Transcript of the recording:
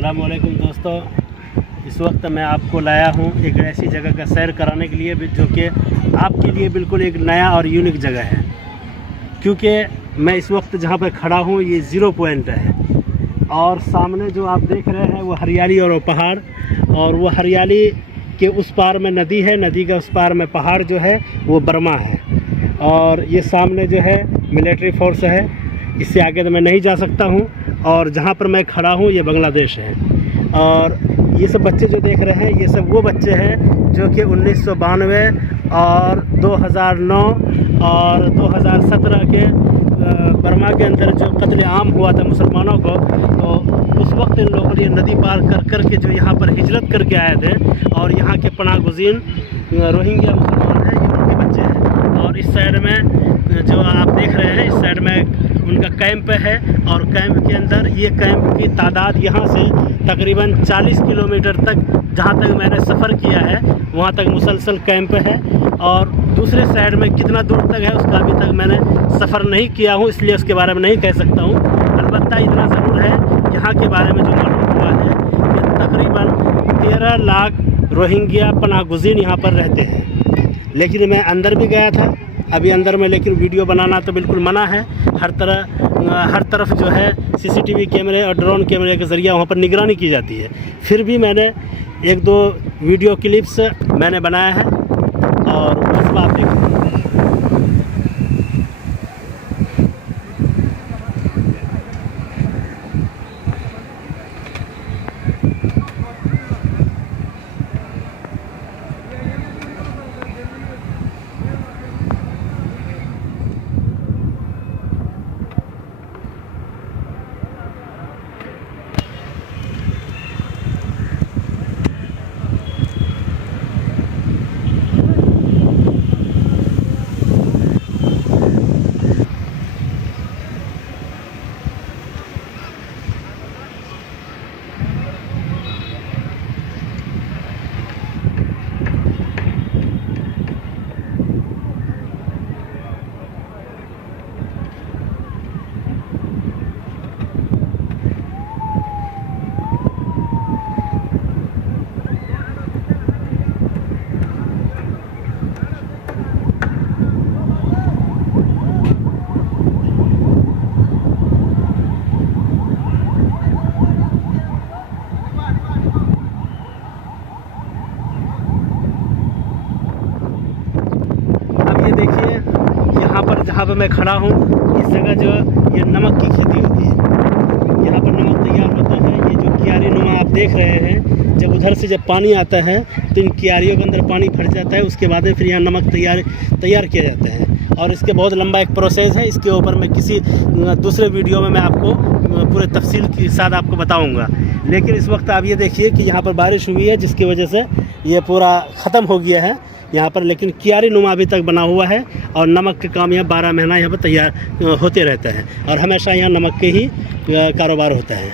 अस्सलामुअलैकुम दोस्तों, इस वक्त मैं आपको लाया हूँ एक ऐसी जगह का सैर कराने के लिए जो कि आपके लिए बिल्कुल एक नया और यूनिक जगह है। क्योंकि मैं इस वक्त जहाँ पर खड़ा हूँ ये ज़ीरो पॉइंट है और सामने जो आप देख रहे हैं वो हरियाली और वो पहाड़, और वो हरियाली के उस पार में नदी है, नदी के उस पार में पहाड़ जो है वो बर्मा है, और ये सामने जो है मिलिट्री फोर्स है। इससे आगे तो मैं नहीं जा सकता हूँ, और जहाँ पर मैं खड़ा हूँ ये बांग्लादेश है। और ये सब बच्चे जो देख रहे हैं ये सब वो बच्चे हैं जो कि 1992 और 2009 और 2017 के बर्मा के अंदर जो कत्ल आम हुआ था मुसलमानों को, तो उस वक्त इन लोगों ने नदी पार कर के जो यहाँ पर हिजरत करके आए थे, और यहाँ के पनाह गुज़ीन रोहिंग्या मुसलमान हैं, ये उनके बच्चे हैं। और इस साइड में जो आप देख रहे हैं इस साइड में उनका कैंप है, और कैंप के अंदर ये कैंप की तादाद यहाँ से तकरीबन 40 किलोमीटर तक, जहाँ तक मैंने सफ़र किया है वहाँ तक मुसलसल कैंप है। और दूसरे साइड में कितना दूर तक है उसका अभी तक मैंने सफ़र नहीं किया हूँ, इसलिए उसके बारे में नहीं कह सकता हूँ। अलबत्ता इतना ज़रूर है यहाँ के बारे में जो मालूम हुआ है कि तकरीबन 13 लाख रोहिंग्या पनाह गुज़ीन यहाँ पर रहते हैं। लेकिन मैं अंदर भी गया था अभी अंदर में, लेकिन वीडियो बनाना तो बिल्कुल मना है। हर तरफ जो है सीसीटीवी कैमरे और ड्रोन कैमरे के ज़रिए वहाँ पर निगरानी की जाती है। फिर भी मैंने एक दो वीडियो क्लिप्स मैंने बनाया है और उस बात देखिए। देखिए यहाँ पर जहाँ पर मैं खड़ा हूँ इस जगह जो ये नमक की खेती होती है, यहाँ पर नमक तैयार होता है। ये जो क्यारी नुमा आप देख रहे हैं, जब उधर से जब पानी आता है तो इन क्यारियों के अंदर पानी भर जाता है, उसके बाद फिर यहाँ नमक तैयार किया जाता है। और इसके बहुत लंबा एक प्रोसेस है, इसके ऊपर मैं किसी दूसरे वीडियो में मैं आपको पूरे तफसील के साथ आपको बताऊँगा। लेकिन इस वक्त आप ये देखिए कि यहाँ पर बारिश हुई है जिसकी वजह से ये पूरा ख़त्म हो गया है यहाँ पर, लेकिन क्यारी नुमा अभी तक बना हुआ है। और नमक के काम यहाँ 12 महीना यहाँ पर तैयार होते रहते हैं, और हमेशा यहाँ नमक के ही कारोबार होता है।